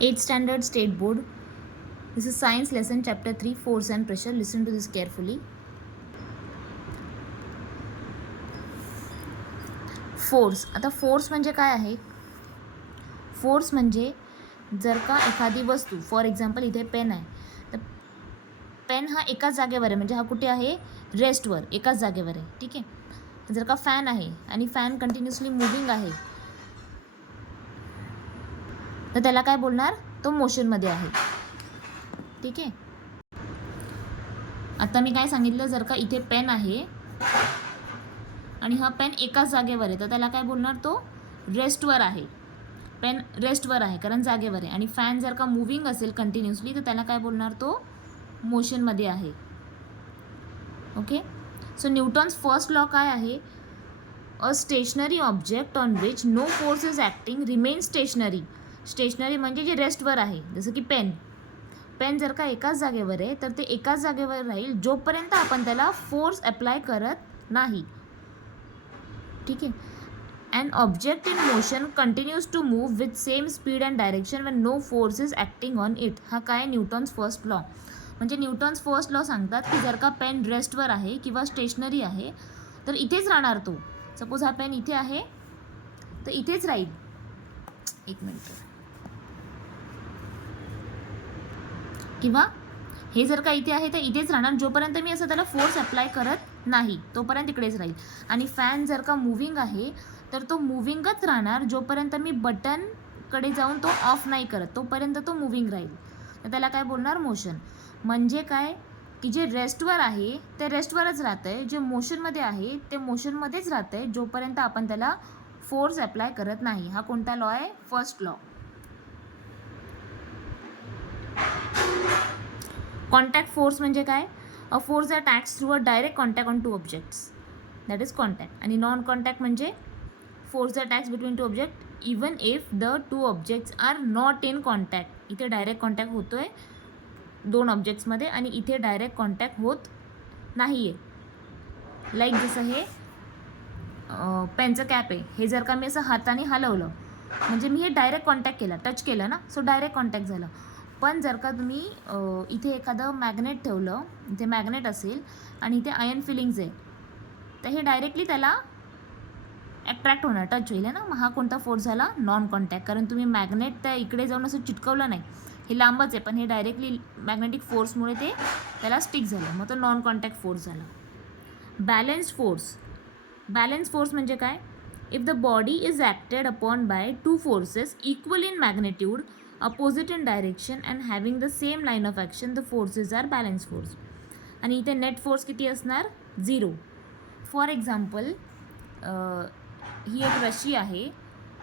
8th Standard State Board. This is Science Lesson Chapter 3, Force and Pressure. Listen to this carefully. Force. आता force म्हणजे काय आहे? Force म्हणजे जर का एखादी वस्तू, फॉर एक्झाम्पल इथे पेन आहे, तर पेन हा एकाच जागेवर आहे, म्हणजे हा कुठे आहे? रेस्टवर, एकाच जागेवर आहे. ठीक आहे. जर का फॅन आहे आणि फॅन कंटिन्युअसली मुव्हिंग आहे, तर त्याला काय बोलणार? तो मोशनमध्ये आहे. ठीक आहे. आता मी काय सांगितलं, जर का इथे पेन आहे आणि हा पेन एकाच जागेवर आहे, तर त्याला काय बोलणार? तो रेस्टवर आहे. पेन रेस्टवर आहे कारण जागेवर आहे. आणि फॅन जर का मूव्हिंग असेल कंटिन्युअसली, तर त्याला काय बोलणार? तो मोशनमध्ये आहे. Okay. So Newton's first law काय आहे? A stationary object on which no force is acting remain stationary. Stationary म्हणजे जे रेस्टवर आहे, जसं की पेन. पेन जर का एकाच जागेवर आहे, तर ते एकाच जागेवर राहील जोपर्यंत आपण त्याला फोर्स अप्लाय करत नाही. ठीक आहे. An object in motion continues to move with same speed and direction when no force is acting on it. हा काय? Newton's first law. म्हणजे न्यूटन्स फर्स्ट लॉ सांगतात की जर का पेन रेस्टवर आहे किंवा स्टेशनरी आहे, तर इथेच राहणार तो. सपोज हा पेन इथे आहे, तर इथेच राहील. एक मिनिट. किंवा हे जर का इथे आहे, तर इथेच राहणार जोपर्यंत मी असं त्याला फोर्स अप्लाय करत नाही, तोपर्यंत इकडेच राहील. आणि फॅन जर का मूव्हिंग आहे, तर तो मूव्हिंगच राहणार जोपर्यंत मी बटनकडे जाऊन तो ऑफ नाही करत, तोपर्यंत तो मूव्हिंग राहील. तर त्याला काय बोलणार? मोशन. म्हणजे काय? की जे रेस्टवर आहे ते रेस्टवरच राहतं आहे, जे मोशनमध्ये आहे ते मोशनमध्येच राहतं आहे जोपर्यंत आपण त्याला फोर्स अप्लाय करत नाही. हा कोणता लॉ आहे? First law. कॉन्टॅक्ट फोर्स म्हणजे काय? A force that acts through a direct contact on two objects, that is contact. आणि नॉन कॉन्टॅक्ट म्हणजे force that acts between two object even if the two objects are not in contact. इथे direct contact होतो आहे दोन ऑब्जेक्ट्समध्ये आणि इथे direct contact होत नाही आहे. लाईक जसं हे पेनचं कॅप आहे, हे जर का मी असं हाताने हलवलं, म्हणजे मी हे डायरेक्ट कॉन्टॅक्ट केला, टच केलं ना, सो डायरेक्ट कॉन्टॅक्ट झालं. पण जर का तुम्ही इथे एखादं मॅग्नेट ठेवलं, इथे मॅग्नेट असेल आणि इथे आयर्न फिलिंग्स आहे, तर हे डायरेक्टली त्याला ॲट्रॅक्ट होणार, टच होईल ना. मग हा कोणता फोर्स झाला? Non contact. कारण तुम्ही मॅग्नेट त्या इकडे जाऊन असं चिटकवलं नाही, हे लांबच आहे, पण हे डायरेक्टली मॅग्नेटिक फोर्समुळे ते त्याला स्टिक झालं, मग तो नॉन कॉन्टॅक्ट फोर्स झाला. Balanced force. बॅलेन्स फोर्स म्हणजे काय? If the body is acted upon by two forces equal in magnitude, opposite in direction and having the same line of action, the forces are balance force. आणि इथे net force किती असणार? 0. For example, ही एक रशी आहे,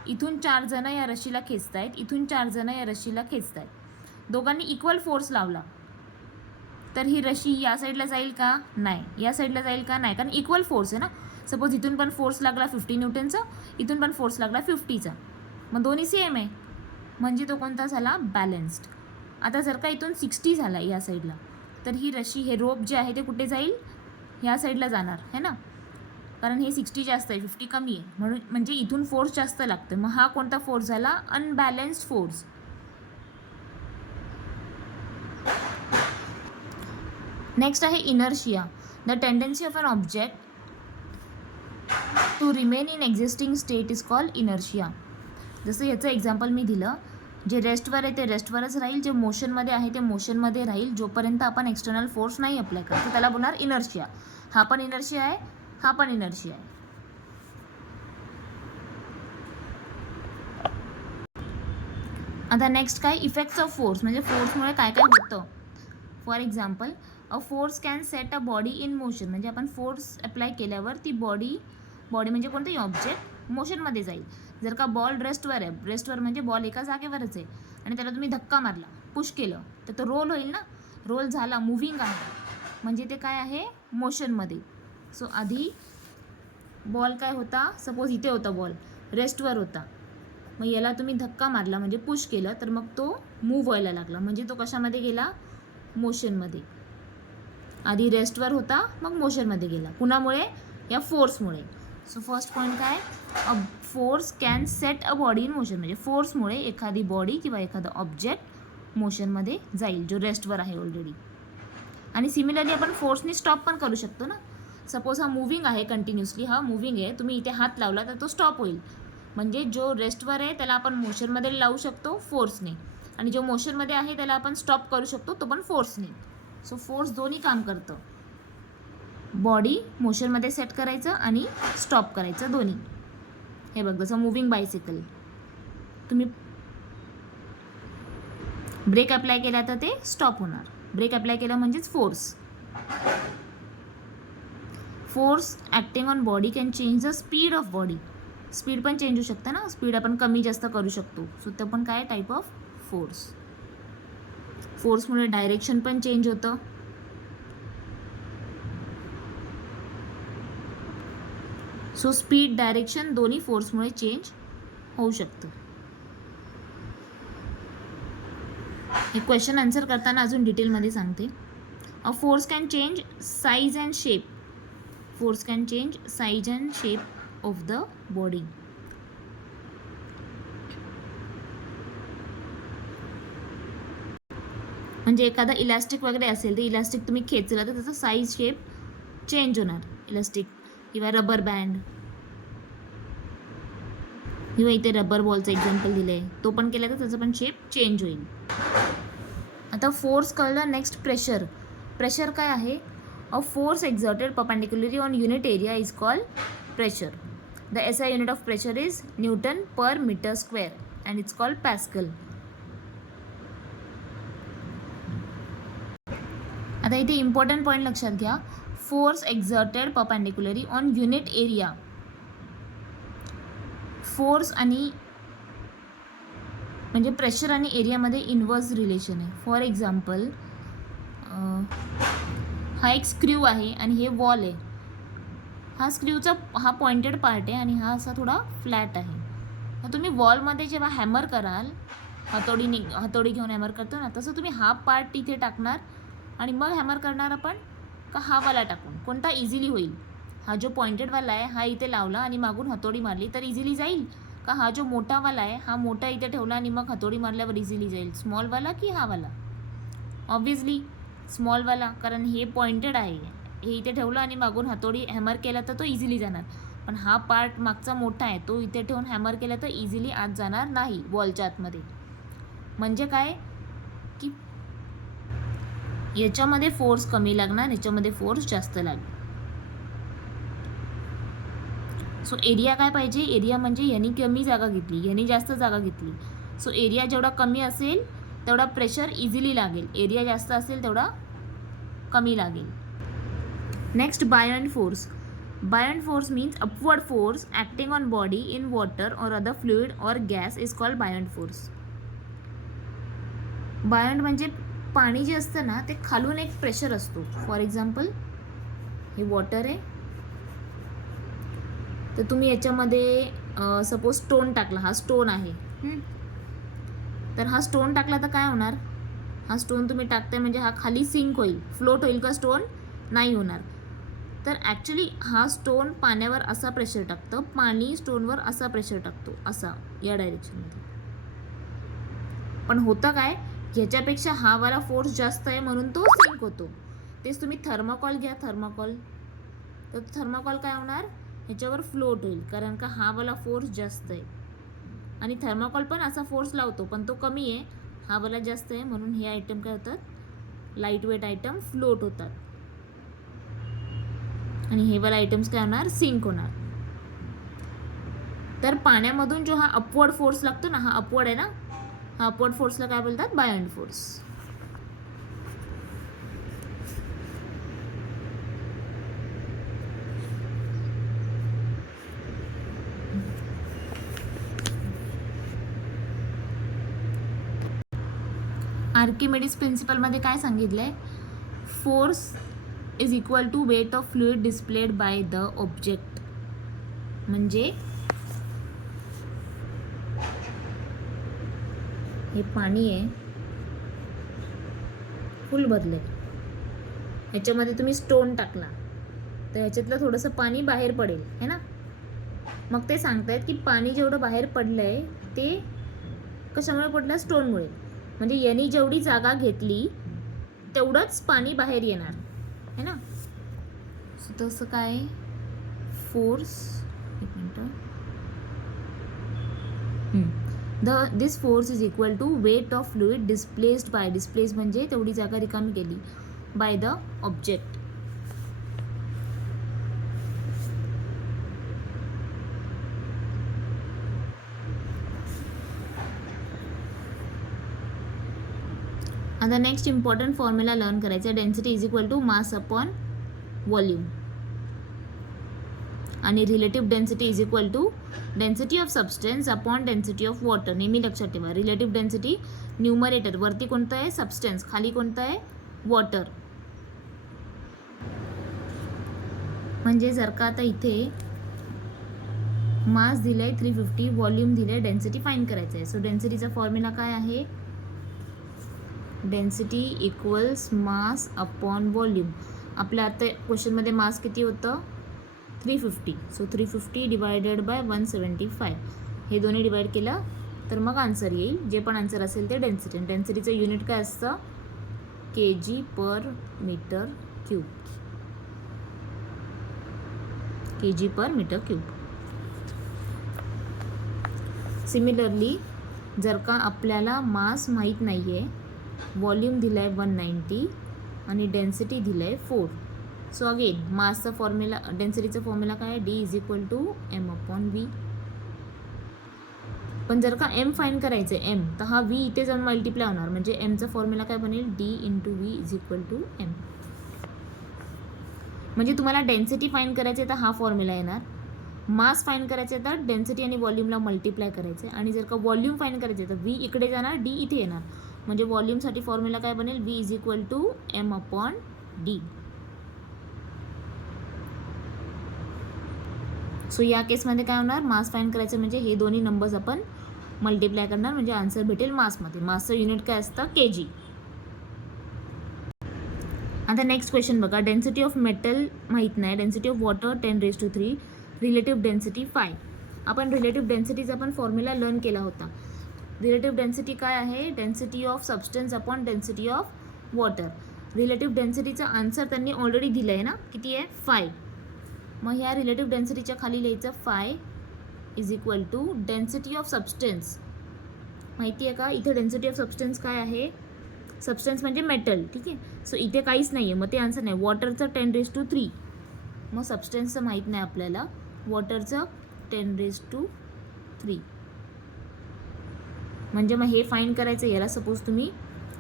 इथून 4 जणं या रशीला खेचत आहेत, इथून 4 जणं या रशीला खेचत आहेत. दोघांनी इक्वल फोर्स लावला, तर ही रशी या साईडला जाईल का? नाही. या साईडला जाईल का? नाही, कारण इक्वल फोर्स आहे ना. सपोज इथून पण फोर्स लागला 50 न्यूटनचा, इथून पण फोर्स लागला 50चा, मग दोन्ही सेम आहे, म्हणजे तो कोणता झाला? बॅलन्स्ड. आता जर का इथून 60 झाला या साईडला, तर ही रशी, हे रोप जे आहे ते कुठे जाईल? ह्या साईडला जाणार है ना, कारण हे 60 जास्त आहे, 50 कमी आहे, म्हणून म्हणजे इथून फोर्स जास्त लागतं. मग हा कोणता फोर्स झाला? Unbalanced force. नेक्स्ट आहे inertia. The tendency of an object to remain in existing state is called inertia. जसं याचं एक्झाम्पल मी दिलं, जे रेस्टवर आहे ते रेस्टवरच राहील, जे मोशनमध्ये आहे ते मोशनमध्ये राहील जोपर्यंत आपण एक्सटर्नल फोर्स नाही अप्लाय करतो, त्याला बोलणार इनर्शिया. हा पण इनर्शिया आहे, हा पण इनर्शिया आहे. आता नेक्स्ट काय? Effects of force. म्हणजे फोर्समुळे काय काय होतं. For example, a force can set a body in motion. म्हणजे आपण फोर्स अप्लाय केल्यावर ती बॉडी म्हणजे कोणतंही ऑब्जेक्ट मोशनमध्ये जाईल. जर का बॉल रेस्टवर आहे, रेस्टवर म्हणजे बॉल एका जागेवरच आहे, आणि त्याला तुम्ही धक्का मारला, पुश केलं, तर तो रोल होईल ना. रोल झाला, मूव्हिंग आहे, म्हणजे ते काय आहे? मोशनमध्ये. सो आधी बॉल काय होता? सपोज इथे होता बॉल, रेस्टवर होता, मग याला तुम्ही धक्का मारला म्हणजे पुश केलं, तर मग तो मूव्ह व्हायला लागला, म्हणजे तो कशामध्ये गेला? मोशनमध्ये. आधी रेस्टवर होता, मग मोशनमध्ये गेला. कुणामुळे? या फोर्समुळे. सो फर्स्ट पॉईंट काय, a force can set a body in motion, म्हणजे फोर्समुळे एखादी बॉडी किंवा एखादा ऑब्जेक्ट मोशनमध्ये जाईल जो रेस्टवर आहे ऑलरेडी. आणि सिमिलरली आपण फोर्सनी स्टॉप पण करू शकतो ना. सपोज हा मूव्हिंग आहे कंटिन्युअसली, हा मूव्हिंग आहे, तुम्ही इथे हात लावला तर तो स्टॉप होईल. म्हणजे जो रेस्टवर आहे त्याला आपण मोशनमध्ये लावू शकतो फोर्सने, आणि जो मोशनमध्ये आहे त्याला आपण स्टॉप करू शकतो तो पण फोर्सने. सो फोर्स दोन्ही काम करतं, बॉडी मोशनमध्ये सेट करायचं आणि स्टॉप करायचं दोन्ही. हे बघ, जसं मूव्हिंग बायसिकल, तुम्ही ब्रेक अप्लाय केला तर ते स्टॉप होणार. ब्रेक अप्लाय केला म्हणजेच force. Force acting on body can change the speed of body. Speed पण चेंज होऊ शकतं ना, स्पीड आपण कमी जास्त करू शकतो. सो ते पण काय टाईप ऑफ फोर्स. फोर्समुळे डायरेक्शन पण चेंज होतं. सो स्पीड डायरेक्शन दोन्ही फोर्समुळे चेंज होऊ शकतं. हे क्वेश्चन आन्सर करताना अजून डिटेलमध्ये सांगते. A force can change size and shape. Force can change size and shape of the body. म्हणजे एखादा इलास्टिक वगैरे असेल, तर इलास्टिक तुम्ही खेचलं तर त्याचा साईज शेप चेंज होणार. इलास्टिक किंवा रबर बँड, किंवा इथे रबर बॉलचं एक्झाम्पल दिलं आहे, तो पण केला तर त्याचा पण शेप चेंज होईल. आता फोर्स कळलं. Next pressure. प्रेशर काय आहे, a force exerted perpendicularly on unit area is called pressure. The SI unit of pressure is newton per metre square and it's called pascal. आता इथे इम्पॉर्टंट पॉईंट लक्षात घ्या. Force exerted perpendicularly on unit area. Force आणि म्हणजे pressure आणि एरियामध्ये inverse relation आहे. For example, हा एक स्क्रू आहे आणि हे वॉल आहे. हा स्क्रूचा हा पॉइंटेड पार्ट आहे आणि हा असा थोडा फ्लॅट आहे. तर तुम्ही वॉलमध्ये जेव्हा हॅमर कराल, हातोडी घेऊन हॅमर करतो ना, तसं तुम्ही हा पार्ट तिथे टाकणार आणि मग हॅमर करणार आपण का हा वाला टाकून. कोणता इझिली होईल, हा जो पॉइंटेडवाला आहे हा इथे लावला आणि मागून हातोडी मारली तर इझिली जाईल, का हा जो मोठावाला आहे हा मोठा इथे ठेवला आणि मग हातोडी मारल्यावर इझिली जाईल, स्मॉलवाला की हा वाला. ऑब्व्हियसली स्मॉलवाला, कारण हे पॉइंटेड आहे, हे इथे ठेवलं आणि मागून हातोडी हॅमर केला तर तो इझिली जाणार. पण हा पार्ट मागचा मोठा आहे, तो इथे ठेवून हॅमर केला तर इझिली आत जाणार नाही वॉलच्या आतमध्ये. म्हणजे काय की याच्यामध्ये फोर्स कमी लागणार, याच्यामध्ये फोर्स जास्त लागणार. सो एरिया काय पाहिजे, एरिया म्हणजे यांनी कमी जागा घेतली, यांनी जास्त जागा घेतली. सो एरिया जेवढा कमी असेल तेवढा प्रेशर इझिली लागेल, एरिया जास्त असेल तेवढा कमी लागेल. Next, buoyant force. Buoyant force means upward force acting on body in water और अदर फ्लुइड और gas is called buoyant force. Bind म्हणजे पाणी जे असतं ना ते खालून एक प्रेशर असतो. फॉर एक्झाम्पल, हे वॉटर आहे, तर तुम्ही याच्यामध्ये सपोज स्टोन टाकला, हा स्टोन आहे, तर हा स्टोन टाकला तर काय होणार, हा स्टोन तुम्ही टाकताय म्हणजे हा खाली सिंक होईल, फ्लोट होईल का स्टोन, नाही होणार. तर ॲक्च्युली हा स्टोन पाण्यावर असा प्रेशर टाकतं, पाणी स्टोनवर असा प्रेशर टाकतो, असा या डायरेक्शनमध्ये. पण होतं काय, ह्याच्यापेक्षा हा वाला फोर्स जास्त आहे म्हणून तो सिंक होतो. तेच तुम्ही थर्माकॉल घ्या, थर्माकॉल, तर थर्माकॉल काय होणार, ह्याच्यावर फ्लोट होईल, कारण का हा वाला फोर्स जास्त आहे. आणि थर्माकॉल पण असा फोर्स लावतो पण तो कमी आहे, हा वाला जास्त आहे, म्हणून हे आयटम काय होतात, लाईट वेट आयटम फ्लोट होतात. आणि हे वाला आयटम्स काय होणार, सिंक होणार. तर पाण्यामधून जो हा अपवर्ड फोर्स लागतो ना, हा अपवर्ड आहे ना, हा अपवर्ड फोर्सला काय बोलतात, बायंड फोर्स. आर्किमिडीज प्रिन्सिपलमध्ये काय सांगितलं आहे, force is equal to weight of fluid displaced by the object. म्हणजे हे पाणी आहे, फुल भरले, ह्याच्यामध्ये तुम्ही स्टोन टाकला तर ह्याच्यातलं थोडंसं पाणी बाहेर पडेल है ना, मग ते सांगतायत की पाणी जेवढं बाहेर पडलं आहे ते कशामुळे पडलं, स्टोनमुळे. म्हणजे यांनी जेवढी जागा घेतली तेवढंच पाणी बाहेर येणार है ना. सो तसं काय फोर्स, एक मिनटं, this force is equal to weight of fluid displaced by, displace म्हणजे तेवढी जागा रिकामी केली, बाय द ऑब्जेक्ट. आता नेक्स्ट इम्पॉर्टंट फॉर्म्युला लर्न करायचा आहे, density is equal to mass upon volume. आणि relative density is equal to density of substance upon density of water. नेहमी लक्षात ठेवा, रिलेटिव्ह डेन्सिटी न्यूमरेटर, वरती कोणतं आहे सबस्टन्स, खाली कोणतं आहे वॉटर. म्हणजे जर का आता इथे मास दिलाय 350, व्हॉल्यूम दिलाय, डेन्सिटी फाइंड करायचं आहे. सो डेन्सिटीचा फॉर्म्युला काय आहे, डेन्सिटी इक्वल्स मास अपॉन व्हॉल्यूम. आपल्या आता क्वेश्चनमध्ये मास किती होतं 350. सो 350 डिवायडेड बाय 175, हे दोन्ही डिवाइड केलं तर मग आन्सर येईल. जे पण आन्सर असेल ते डेन्सिटी. डेन्सिटीचं युनिट काय असतं, kg पर मीटर क्यूब, kg पर मीटर क्यूब. सिमिलरली जर का आपल्याला मास माहीत नाही आहे, व्हॉल्यूम दिला आहे 190 आणि डेन्सिटी दिलं आहे 4. सो अगेन मासचा फॉर्म्युला, डेन्सिटीचा फॉर्म्युला काय आहे, D is equal to M upon V. पण जर का एम फाईंड करायचं आहे एम, तर हा व्ही इथे जाऊन मल्टिप्लाय होणार, म्हणजे एमचा फॉर्म्युला काय बनेल, D into V is equal to M. म्हणजे तुम्हाला डेन्सिटी फाईंड करायचे तर हा फॉर्म्युला येणार, मास फाईंड करायचे तर डेन्सिटी आणि व्हॉल्यूमला मल्टिप्लाय करायचे, आणि जर का व्हॉल्यूम फाईंड करायचे तर व्ही इकडे जाणार, डी इथे येणार. म्हणजे व्हॉल्यूमसाठी फॉर्म्युला काय बनेल, V is equal to M upon D. So या केसमध्ये काय होणार, मास फाईंड करायचं म्हणजे हे दोन्ही नंबर्स आपण मल्टिप्लाय करणार, म्हणजे आन्सर भेटेल मासमध्ये. मासचं युनिट काय असतं, kg. आता नेक्स्ट क्वेश्चन बघा, डेन्सिटी ऑफ मेटल माहीत नाही, density of water 10⁻3, relative density 5. आपण रिलेटिव्ह डेन्सिटीचा पण फॉर्म्युला लर्न केला होता. रिलेटिव्ह डेन्सिटी काय आहे, density of substance upon density of water. Relative डेन्सिटीचा आन्सर त्यांनी ऑलरेडी दिलं आहे ना, किती आहे 5. मग ह्या रिलेटिव्ह डेन्सिटीच्या खाली लिहायचं 5 is equal to density of substance. माहिती आहे का, इथे डेन्सिटी ऑफ सबस्टन्स काय आहे, सबस्टन्स म्हणजे मेटल, ठीक आहे. सो इथे काहीच नाही आहे, मग ते आन्सर नाही. वॉटरचं 10⁻3, मग सबस्टन्सचं माहीत नाही आपल्याला, वॉटरचं 10⁻3. म्हणजे मग हे फाईंड करायचं, याला सपोज तुम्ही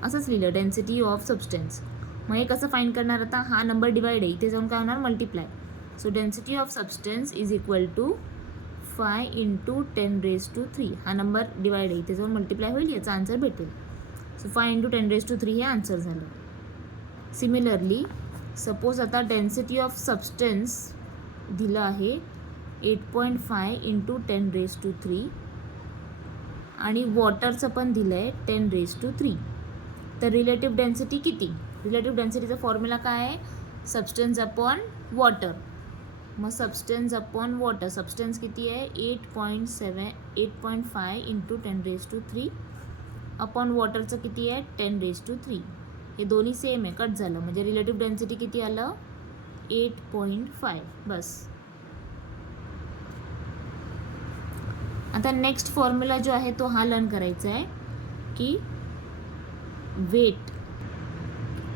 असंच लिहिलं, डेन्सिटी ऑफ सबस्टन्स. मग हे कसं फाईंड करणार, आता हा नंबर डिवाइड आहे, इथे जाऊन काय होणार, multiply. So density of substance is equal to 5 into 10⁻3. हा नंबर डिवाइड आहे, इथे जाऊन मल्टिप्लाय होईल, याचा आन्सर भेटेल. सो 5 इंटू 10⁻3 हे आन्सर झालं. सिमिलरली सपोज आता डेन्सिटी ऑफ सबस्टन्स दिलं आहे 8.5 इंटू 10⁻3 आणि वॉटरचं पण दिलं आहे 10⁻3. तर रिलेटिव्ह डेन्सिटी किती, रिलेटिव्ह डेन्सिटीचा फॉर्म्युला काय आहे, सबस्टन्स अपॉन वॉटर. मग सबस्टन्स अपॉन वॉटर, सबस्टन्स किती आहे 8.5 इंटू 10⁻3 अपॉन वॉटरचं किती आहे 10⁻3. हे दोन्ही सेम आहे, कट झालं, म्हणजे रिलेटिव्ह डेन्सिटी किती आलं 8.5. बस. आता नेक्स्ट फॉर्म्युला जो आहे तो हा लर्न करायचा आहे की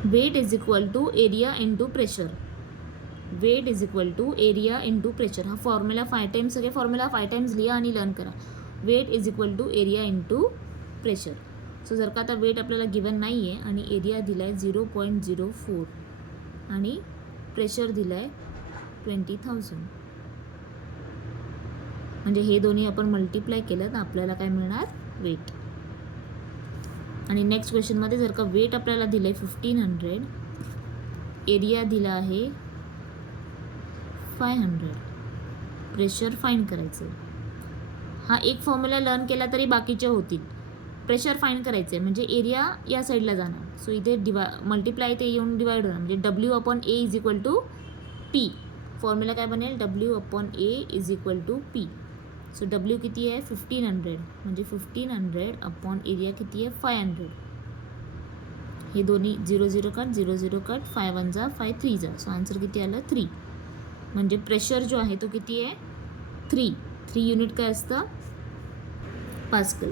weight is equal to area into pressure. Weight is equal to area into pressure. हा फॉर्म्युला 5 टाइम्स, सगळे फॉर्म्युला 5 टाइम्स लिहा आणि लर्न करा. Weight is equal to area into pressure. So जर का आता वेट आपल्याला गिवन नाही आहे आणि एरिया दिला आहे 0.04 आणि प्रेशर दिलं आहे 20,000, म्हणजे हे दोन्ही आपण मल्टिप्लाय केलं तर आपल्याला काय मिळणार, वेट. आणि नेक्स्ट क्वेश्चनमध्ये जर का वेट आपल्याला दिलं आहे 1500, एरिया दिला आहे 500, प्रेशर फाईंड करायचं. हा एक फॉर्म्युला लर्न केला तरी बाकीचे होतील. प्रेशर फाईंड करायचं आहे म्हणजे एरिया या साईडला जाणार. सो इथे मल्टिप्लाय ते येऊन डिवाइड होणार, म्हणजे W upon A is equal to P. Formula काय बनेल W/A सो W किती आहे 1500 म्हणजे 1500 अपॉन एरिया किती आहे 500. हे दोन्ही 0 कट 0 कट 5 1 जा 5 3 जा. सो आन्सर किती आलं 3. म्हणजे प्रेशर जो आहे तो किती आहे 3 युनिट काय असतं पास्कल.